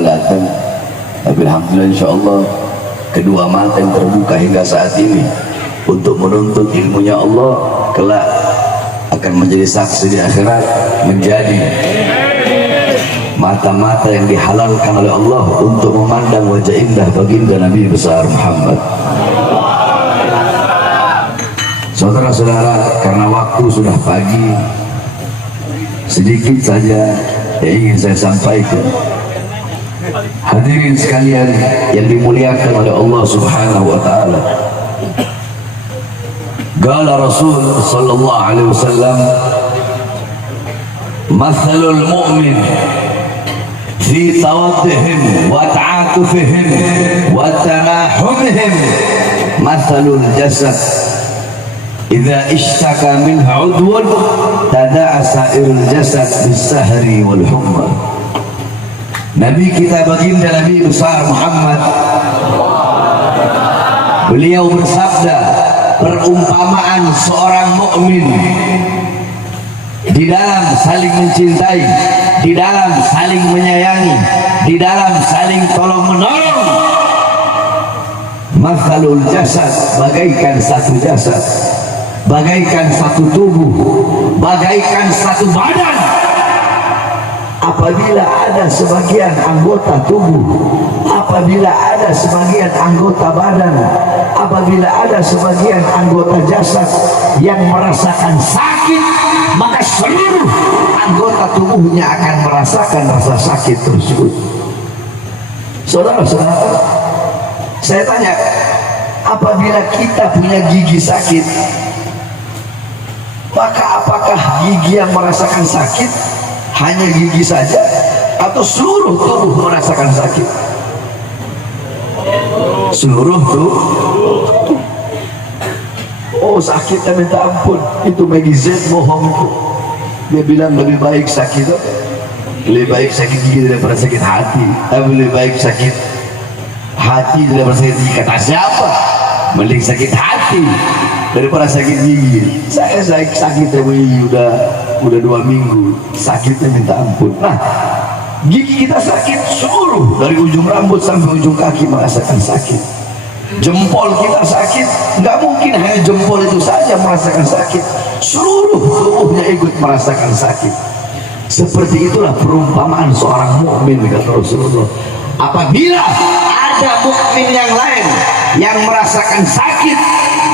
bakal datang. Tapi alhamdulillah insyaallah kedua mata yang terbuka hingga saat ini untuk menuntut ilmunya Allah, kelak akan menjadi saksi di akhirat, menjadi mata-mata yang dihalalkan oleh Allah untuk memandang wajah indah baginda Nabi besar Muhammad. Saudara-saudara, karena waktu sudah pagi, sedikit saja yang ingin saya sampaikan. Hadirin sekalian yang dimuliakan oleh Allah Subhanahu wa taala. Qala Rasul sallallahu alaihi wasallam, "Mathalul mu'min fi tawaddihim wa ta'atufihim wa tanahumihim mathalul jasad idza ishtaka minhu 'udwun tada'a sa'irul jasad bis-sahri wal humma." Nabi kita baginda Nabi besar Muhammad, beliau bersabda, perumpamaan seorang mukmin di dalam saling mencintai, di dalam saling menyayangi, di dalam saling tolong menolong, mathalul jasad, bagaikan satu jasad, bagaikan satu tubuh, bagaikan satu badan. Apabila ada sebagian anggota tubuh, apabila ada sebagian anggota badan, apabila ada sebagian anggota jasad yang merasakan sakit, maka seluruh anggota tubuhnya akan merasakan rasa sakit tersebut. Saudara-saudara, saya tanya, apabila kita punya gigi sakit, maka apakah gigi yang merasakan sakit hanya gigi saja atau seluruh tubuh merasakan sakit? Seluruh tubuh. Oh, sakitnya minta ampun. Itu Maggie Z bohong itu. Dia bilang lebih baik sakit, lebih baik sakit gigi daripada sakit hati. Lebih baik sakit hati daripada sakit gigi. Kata siapa? Mending sakit hati daripada sakit gigi. Saya sakitnya udah 2 minggu, sakitnya minta ampun. Nah, gigi kita sakit, seluruh dari ujung rambut sampai ujung kaki merasakan sakit. Jempol kita sakit, nggak mungkin hanya jempol itu saja merasakan sakit, seluruh tubuhnya ikut merasakan sakit. Seperti itulah perumpamaan seorang mukmin kata Rasulullah. Apabila ada mukmin yang lain yang merasakan sakit,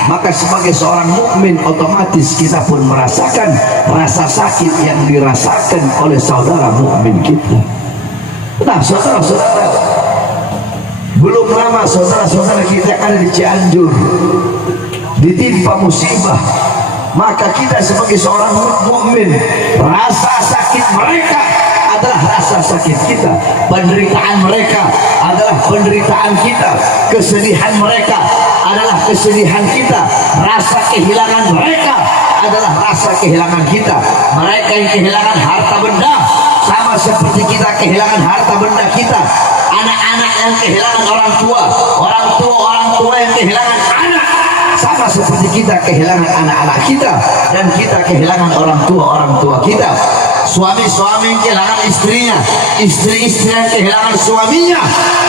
maka sebagai seorang mukmin otomatis kita pun merasakan rasa sakit yang dirasakan oleh saudara mukmin kita. Nah, saudara-saudara, belum lama saudara-saudara kita ada di Cianjur ditimpa musibah, maka kita sebagai seorang mukmin, rasa sakit mereka adalah rasa sakit kita, penderitaan mereka adalah penderitaan kita, kesedihan mereka adalah kesedihan kita, rasa kehilangan mereka adalah rasa kehilangan kita. Mereka yang kehilangan harta benda sama seperti kita kehilangan harta benda kita. Anak-anak yang kehilangan orang tua yang kehilangan anak sama seperti kita kehilangan anak-anak kita, dan kita kehilangan orang tua kita. Suami-suami yang kehilangan istrinya, istri-istri yang kehilangan suaminya,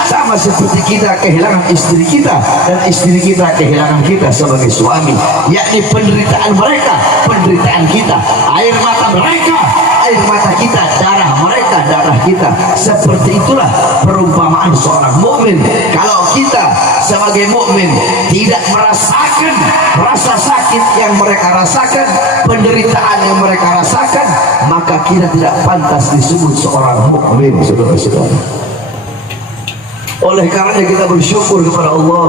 sama seperti kita kehilangan istri kita, dan istri kita kehilangan kita sebagai suami, yakni penderitaan mereka, penderitaan kita, air mata mereka, air mata kita, darah mereka, darah kita. Seperti itulah perumpamaan seorang mukmin. Kalau kita sebagai mukmin tidak merasakan rasa sakit yang mereka rasakan, penderitaan yang mereka rasakan, maka kita tidak pantas disebut seorang mukmin, saudara-saudara. Oleh karenanya kita bersyukur kepada Allah,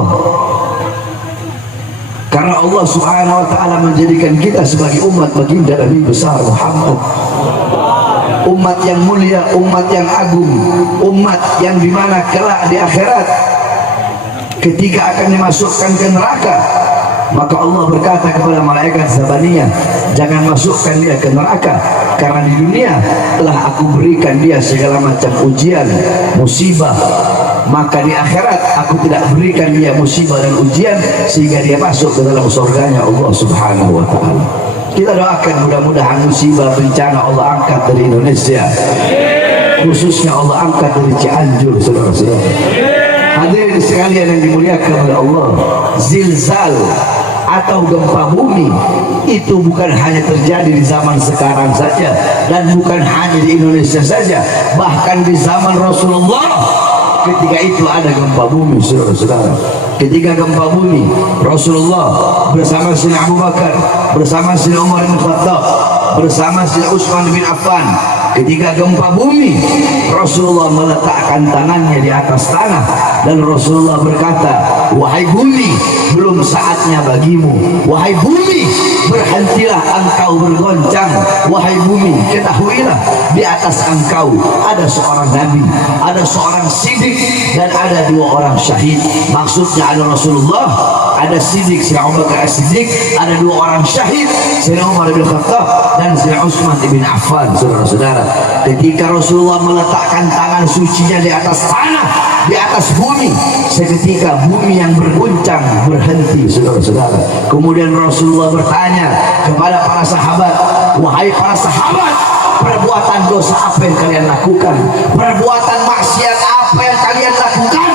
karena Allah Subhanahu wa taala menjadikan kita sebagai umat baginda Nabi besar Muhammad, umat yang mulia, umat yang agung, umat yang dimana kelak di akhirat ketika akan dimasukkan ke neraka, maka Allah berkata kepada malaikat Zabaniyah, jangan masukkan dia ke neraka, karena di dunia telah aku berikan dia segala macam ujian, musibah, maka di akhirat aku tidak berikan dia musibah dan ujian sehingga dia masuk ke dalam surganya Allah Subhanahu wa taala. Kita doakan mudah-mudahan musibah bencana Allah angkat dari Indonesia. khususnya Allah angkat dari Cianjur, saudara-saudara. Hadirin sekalian yang dimuliakan oleh Allah, zilzal atau gempa bumi itu bukan hanya terjadi di zaman sekarang saja, dan bukan hanya di Indonesia saja, bahkan di zaman Rasulullah ketika itu ada gempa bumi, saudara-saudara. Ketika gempa bumi, Rasulullah bersama Sayyidina Abu Bakar, bersama Sayyidina Umar bin Khattab, bersama Sayyidina Utsman bin Affan, ketika gempa bumi, Rasulullah meletakkan tangannya di atas tanah dan Rasulullah berkata, wahai bumi, belum saatnya bagimu. Wahai bumi, berhentilah engkau bergoncang. Wahai bumi, ketahuilah di atas engkau ada seorang nabi, ada seorang siddiq, dan ada 2 orang syahid. Maksudnya ada Rasulullah, ada siddiq Sayyidina Abu Bakar As-Siddiq, ada 2 orang syahid Sayyidina Umar bin Khattab dan Sayyidina Utsman bin Affan, saudara-saudara. Ketika Rasulullah meletakkan tangan sucinya di atas tanah, di atas bumi, seketika bumi yang berguncang berhenti, saudara-saudara. Kemudian Rasulullah bertanya kepada para sahabat, wahai para sahabat, perbuatan dosa apa yang kalian lakukan? Perbuatan maksiat apa yang kalian lakukan?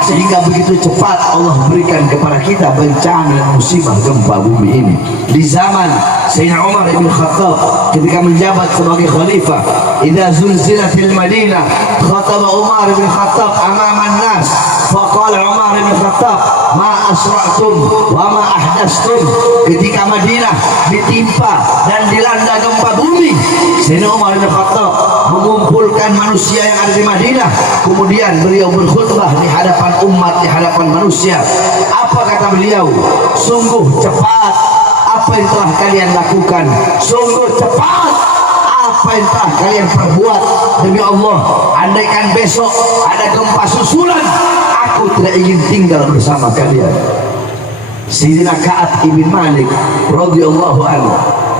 Sehingga begitu cepat Allah berikan kepada kita bencana dan musibah gempa bumi ini. Di zaman Sayyidina Umar bin Khattab ketika menjabat sebagai khalifah, idza zulzilatil Madinah khataba Umar bin Khattab amaman nas, faqala Umar bin Khattab ma asra'tum wa ma ahdastum. Ketika Madinah ditimpa dan dilanda gempa bumi, Sayyidina Umar bin Khattab mengumpulkan manusia yang ada di Madinah, kemudian beliau berkhutbah di hadapan umat, di hadapan manusia. Apa kata beliau? Sungguh cepat apa yang telah kalian lakukan, sungguh cepat apa yang telah kalian perbuat. Demi Allah, andaikan besok ada gempa susulan, aku tidak ingin tinggal bersama kalian. Sayyidina Ka'ab ibn Malik radhiyallahu anhu,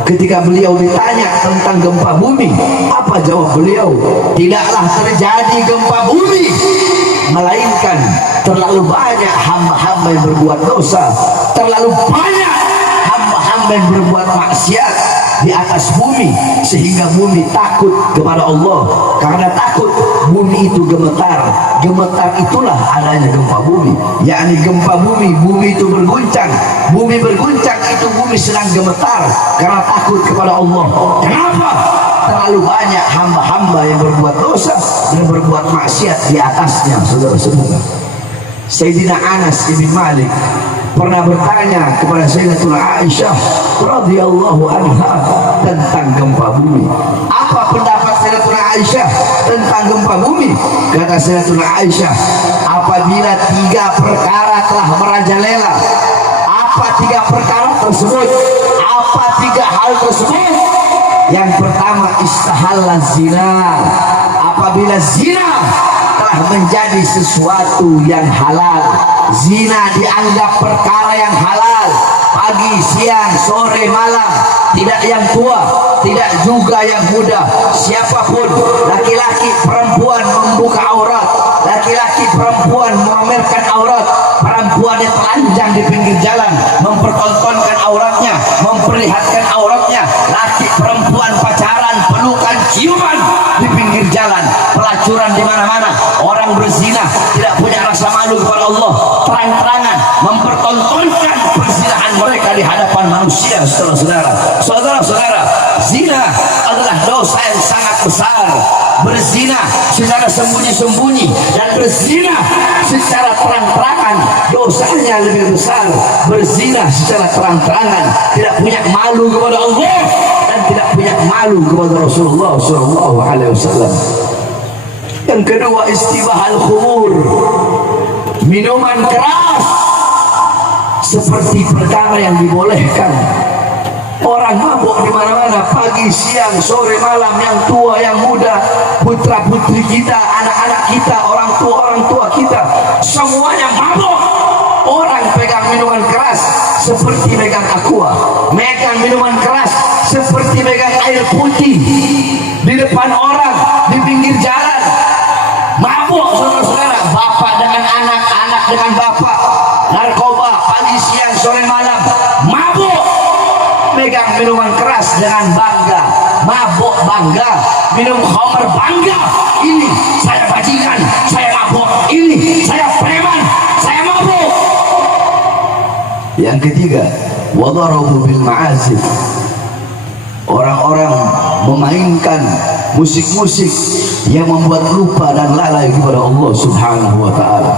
ketika beliau ditanya tentang gempa bumi, apa jawab beliau? Tidaklah terjadi gempa bumi, melainkan terlalu banyak hamba-hamba yang berbuat dosa, terlalu banyak hamba-hamba yang berbuat maksiat di atas bumi, sehingga bumi takut kepada Allah. Karena takut, bumi itu gemetar. Gemetar itulah adanya gempa bumi, yakni gempa bumi, bumi itu berguncang. Bumi berguncang itu bumi sedang gemetar karena takut kepada Allah. Kenapa? Terlalu banyak hamba-hamba yang berbuat dosa dan berbuat maksiat di atasnya, saudara-saudara. Sayyidina Anas bin Malik pernah bertanya kepada Sayyidatuna Aisyah radhiyallahu anha tentang gempa bumi. Apa pendapat Sayyidatuna Aisyah tentang gempa bumi? Kata Sayyidatuna Aisyah, apabila 3 perkara telah merajalela. Apa 3 perkara tersebut? Apa 3 hal tersebut? Yang pertama, istahalla zina. Apabila zina telah menjadi sesuatu yang halal, zina dianggap perkara yang halal, pagi, siang, sore, malam, tidak yang tua, tidak juga yang muda, siapapun, laki-laki, perempuan membuka aurat, laki-laki, perempuan memamerkan aurat, perempuan yang telanjang di pinggir jalan mempertontonkan auratnya, memperlihatkan auratnya, laki perempuan pacaran, pelukan, ciuman di pinggir jalan, pelacuran di mana-mana, orang berzina tidak punya rasa malu kepada Allah, terang-terangan mempertontonkan perzinahan mereka di hadapan manusia. Saudara-saudara, zina adalah dosa yang sangat besar. Berzina secara sembunyi-sembunyi dan berzina secara terang-terangan dosanya lebih besar. Berzina secara terang-terangan tidak punya malu kepada Allah dan tidak punya malu kepada Rasulullah SAW. Yang kedua, istibahal khumur, minuman keras seperti perkara yang dibolehkan. Orang mabuk di mana-mana, pagi, siang, sore, malam, yang tua, yang muda, putra putri kita, anak-anak kita, orang tua kita, semuanya mabuk. Orang pegang minuman keras seperti megang aqua, megang minuman keras seperti megang air putih di depan orang, di pinggir jalan. Mabuk, saudara-saudara, bapak dengan anak, anak dengan bapak, narkoba, pagi, siang, sore, malam, mabuk. megang minuman keras dengan bangga, mabuk bangga, minum khamr bangga, ini saya bajingan, saya mabuk, ini saya preman, saya mabuk. Yang ketiga, wadarabu bil ma'azif, orang-orang memainkan musik-musik yang membuat lupa dan lalai kepada Allah Subhanahu wa ta'ala.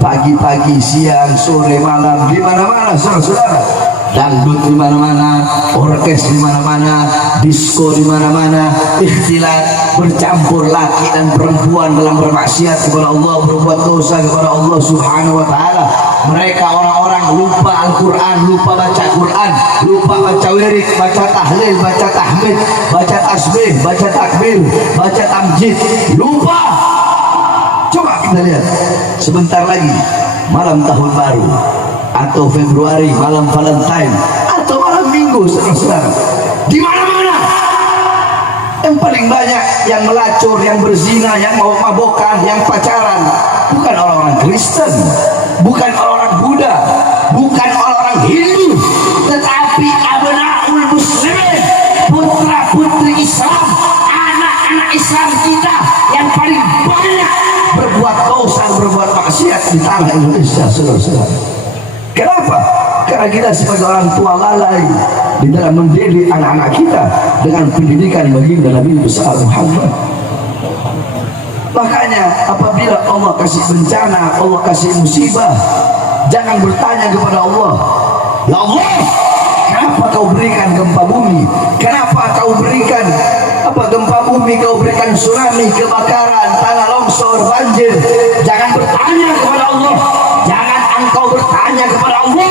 Pagi-pagi, siang, sore, malam, di mana-mana saudara-saudara, dangdut di mana-mana, orkes di mana-mana, disco di mana-mana, ikhtilat, bercampur laki dan perempuan dalam bermaksiat kepada Allah, berbuat dosa kepada Allah Subhanahu wa ta'ala. Mereka orang-orang lupa Al-Quran, lupa baca Quran, lupa baca wirid, baca tahlil, baca tahmid, baca tasbih, baca takbir, baca tamjid, lupa. Coba kita lihat, sebentar lagi malam tahun baru, atau Februari, malam Valentine, atau malam Minggu, saudara-saudara, di mana-mana yang paling banyak yang melacur, yang berzina, yang mabok-mabokan, yang pacaran, bukan orang-orang Kristen, bukan orang-orang Buddha, bukan orang-orang Hindu, tetapi abnaul muslimin, putra-putri Islam, anak-anak Islam kita yang paling banyak berbuat dosa, berbuat maksiat di tanah Indonesia, saudara-saudara. Kenapa? Karena kita sebagai orang tua lalai di dalam mendidik anak-anak kita dengan pendidikan baginda Nabi besar Muhammad. Makanya apabila Allah kasih bencana, Allah kasih musibah, jangan bertanya kepada Allah, ya Allah, kenapa kau berikan gempa bumi? Kenapa kau berikan gempa bumi, kau berikan tsunami, kebakaran, tanah longsor, banjir? Jangan bertanya kepada Allah, jangan engkau bertanya kepada Allah,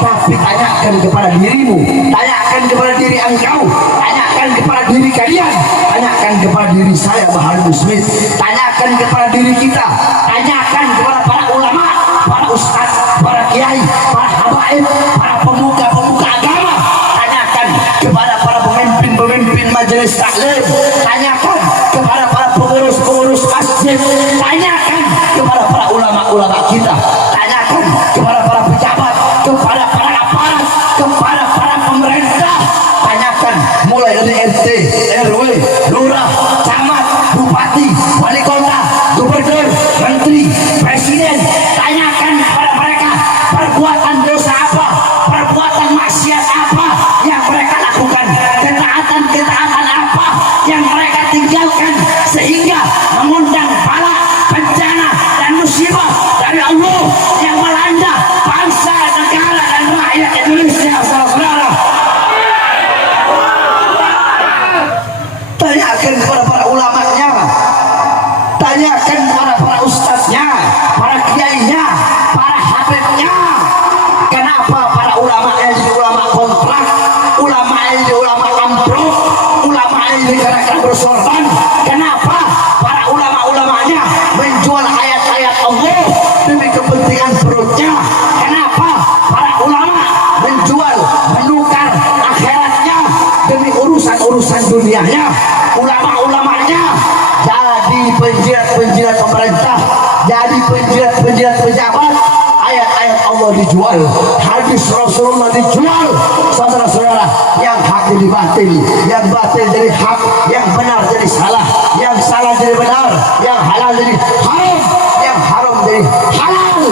tapi tanyakan kepada dirimu, tanyakan kepada diri engkau, tanyakan kepada diri kalian, tanyakan kepada diri saya Baharudin Smith, tanyakan kepada diri kita, tanyakan kepada para ulama, para ustaz, para kiai, para habaib, para pemuka-pemuka agama, tanyakan kepada para pemimpin-pemimpin majelis taklim, tanyakan kepada para pengurus-pengurus masjid, tanyakan kepada para ulama-ulama kita, tanyakan kepada para pejabat, kepada para aparat, kepada para pemerintah, tanyakan mulai dari RT, RW, lurah, camat, bupati, wali kota, gubernur, menteri, presiden, tanyakan kepada mereka perbuatan dosa apa, perbuatan maksiat apa yang mereka lakukan, ketaatan-ketaatan apa yang mereka tinggalkan sehingga mengundang bala, bencana dan musibah dari Allah yang melanda bangsa, negara dan rakyat Indonesia, saudara-saudara. Tanyakan kepada para ulamanya, tanyakan kepada para ustadznya, para kiainya, para habibnya, kenapa para ulamanya jadi ulama kontrak, ulamanya jadi ulama ambruk, ulamanya jadi kadang-kadang bersorban? Kenapa para ulama-ulamanya menjual ayat-ayat Allah demi kepentingan perutnya? Kenapa para ulama menjual, menukar akhiratnya demi urusan-urusan dunianya? Ulama-ulamanya jadi penjilat-penjilat pemerintah, jadi penjilat-penjilat pejabat. Ayat-ayat Allah dijual, hadis Rasulullah dijual, saudara-saudara. Yang hak jadi batil, yang batil jadi hak, yang benar jadi salah, yang salah jadi benar, yang halal jadi haram, yang haram jadi halal.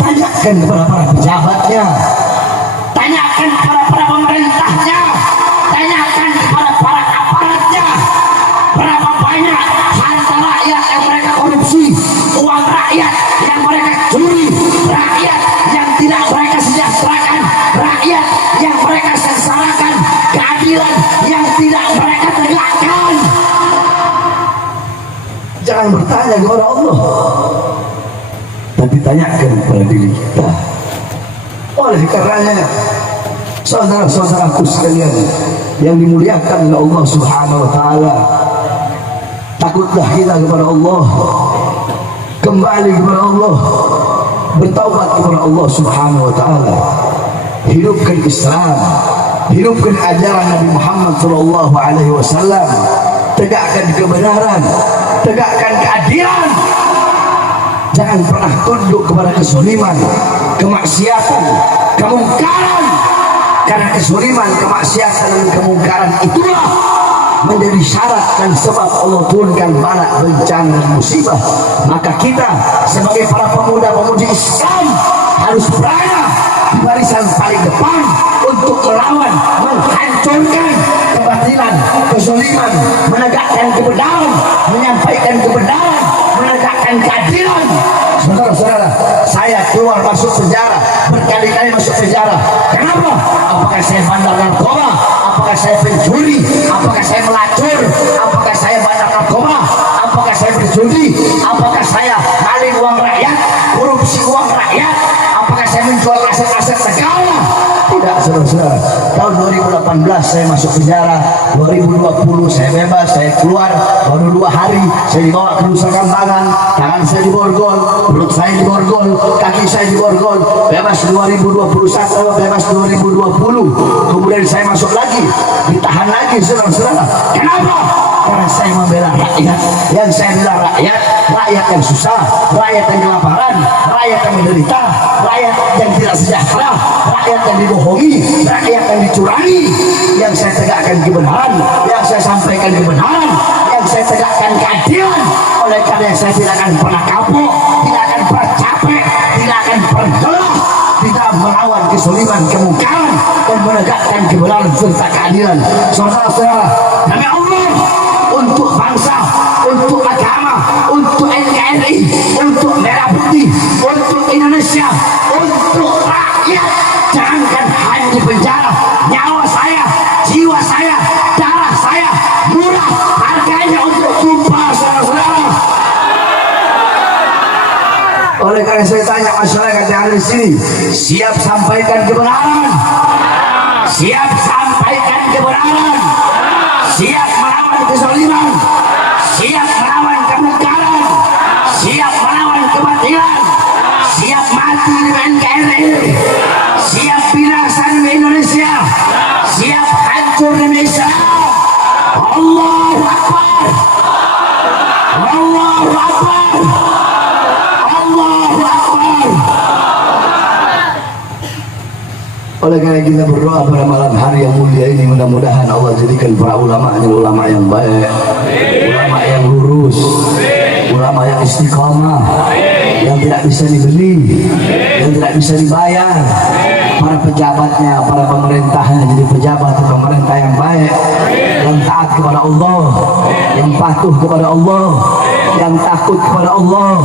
Tanyakan kepada para pejabatnya, tanyakan kepada para pemerintahnya, tanyakan kepada para aparatnya, berapa banyak harta rakyat yang mereka korupsi, uang rakyat yang mereka curi, rakyat yang tidak mereka sejahterakan, rakyat yang mereka sengsarakan, keadilan yang tidak mereka tegakkan. Jangan bertanya kepada Allah, tapi tanyakan kepada diri kita. Oleh karenanya, saudara-saudaraku sekalian yang dimuliakan oleh Allah Subhanahu wa ta'ala, takutlah kita kepada Allah, kembali kepada Allah, bertaubat kepada Allah Subhanahu wa ta'ala, hidupkan Islam, hidupkan ajaran Nabi Muhammad sallallahu alaihi wasallam, tegakkan kebenaran, tegakkan keadilan. Jangan pernah tunduk kepada kezaliman, kemaksiatan, kemungkaran. karena kesuliman, kemaksiatan dan kemungkaran itulah menjadi syarat dan sebab Allah turunkan bala, bencana dan musibah. Maka kita sebagai para pemuda-pemudi Islam harus berada di barisan paling depan untuk melawan, menghancurkan kebatilan, kesuliman, menegakkan kebenaran, menyampaikan kebenaran, menegakkan keadilan. Saudara-saudara, saya keluar masuk penjara, berkali-kali masuk penjara. Kenapa? Apakah saya bandar narkoba? Apakah saya pencuri? Apakah saya melacur? Apakah saya bandar narkoba? Apakah saya berjudi? Apakah saya maling uang rakyat, korupsi uang rakyat? Apakah saya menjual aset-aset negara? Tidak, saudara-saudara. Tahun 2018 saya masuk penjara, 2020 saya bebas, saya keluar. Baru 2 hari saya dibawa ke Nusa Kambangan, tangan saya diborgol, perut saya diborgol, kaki saya diborgol. Bebas 2021, bebas 2020. Kemudian saya masuk lagi, ditahan lagi, saudara-saudara. Kenapa? Karena saya membela rakyat. Yang saya bela rakyat, rakyat yang susah, rakyat yang kelaparan, rakyat yang menderita, rakyat yang tidak sejahtera, rakyat yang dibohongi, rakyat yang dicurangi. Yang saya tegakkan kebenaran, yang saya sampaikan kebenaran, yang saya tegakkan keadilan. Oleh karena saya tidak akan pernah kapok, tidak akan pernah capek, tidak akan pernah lelah, tidak melawan kesuliman, kemungkaran, dan menegakkan kebenaran serta keadilan. Saudara-saudara, demi Allah, untuk bangsa, untuk agama, untuk NKRI, untuk Merah Putih, untuk Indonesia, untuk rakyat, jangankan hanya di penjara, nyawa saya, jiwa saya, darah saya murah harganya untuk tumpah, saudara-saudara. Oleh karena saya tanya masyarakat yang ada di sini, siap sampaikan kebenaran, siap sampaikan kebenaran, siap melawan kezaliman, siap melawan kemungkaran, siap melawan kebatilan, siap mati di NKRI, siap binasa di Indonesia, siap hancur di Indonesia. Allahu Akbar, Allahu Akbar, Allahu Akbar. Oleh karena kita berdoa pada malam hari yang mulia ini, mudah-mudahan Allah jadikan para ulama-Nya ulama yang baik, ulama yang lurus, ulama yang istiqamah, yang tidak bisa dibeli, yang tidak bisa dibayar. Para pejabatnya, para pemerintahnya jadi pejabat atau pemerintah yang baik, yang taat kepada Allah, yang patuh kepada Allah, yang takut kepada Allah.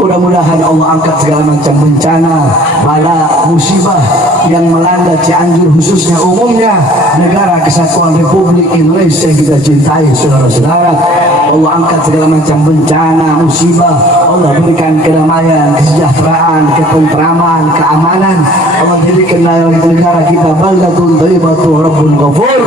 Mudah-mudahan Allah angkat segala macam bencana, bala, musibah yang melanda Cianjur, khususnya umumnya negara kesatuan Republik Indonesia yang kita cintai, saudara-saudara. Allah angkat segala macam bencana, musibah. Allah berikan kedamaian, kesejahteraan, ketentraman, keamanan. Allah jadikan negara kita baldatun thayyibatun rabbun ghafur.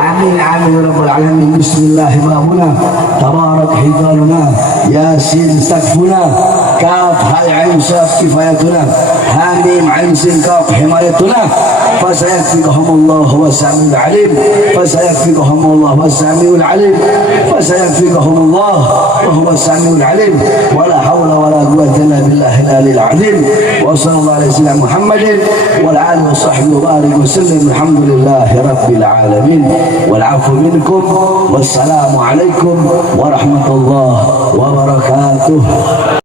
Amin amin ya rabbal alamin. Bismillahirrahmanirrahim. Tabarak hidaluna, yasin sakfuna, kaf hai ain syaf kifayatuna, hamim ain sin kaf himayatuna. فسيكفيكهم الله هو السميع العليم فسيكفيكهم الله هو السميع العليم فسيكفيكهم الله وهو السميع العليم ولا حول ولا قوة إلا بالله العلي العظيم وصلى الله على سيدنا محمد وعلى آله وصحبه وبارك وسلم. الحمد لله رب العالمين والعفو منكم والسلام عليكم ورحمة الله وبركاته.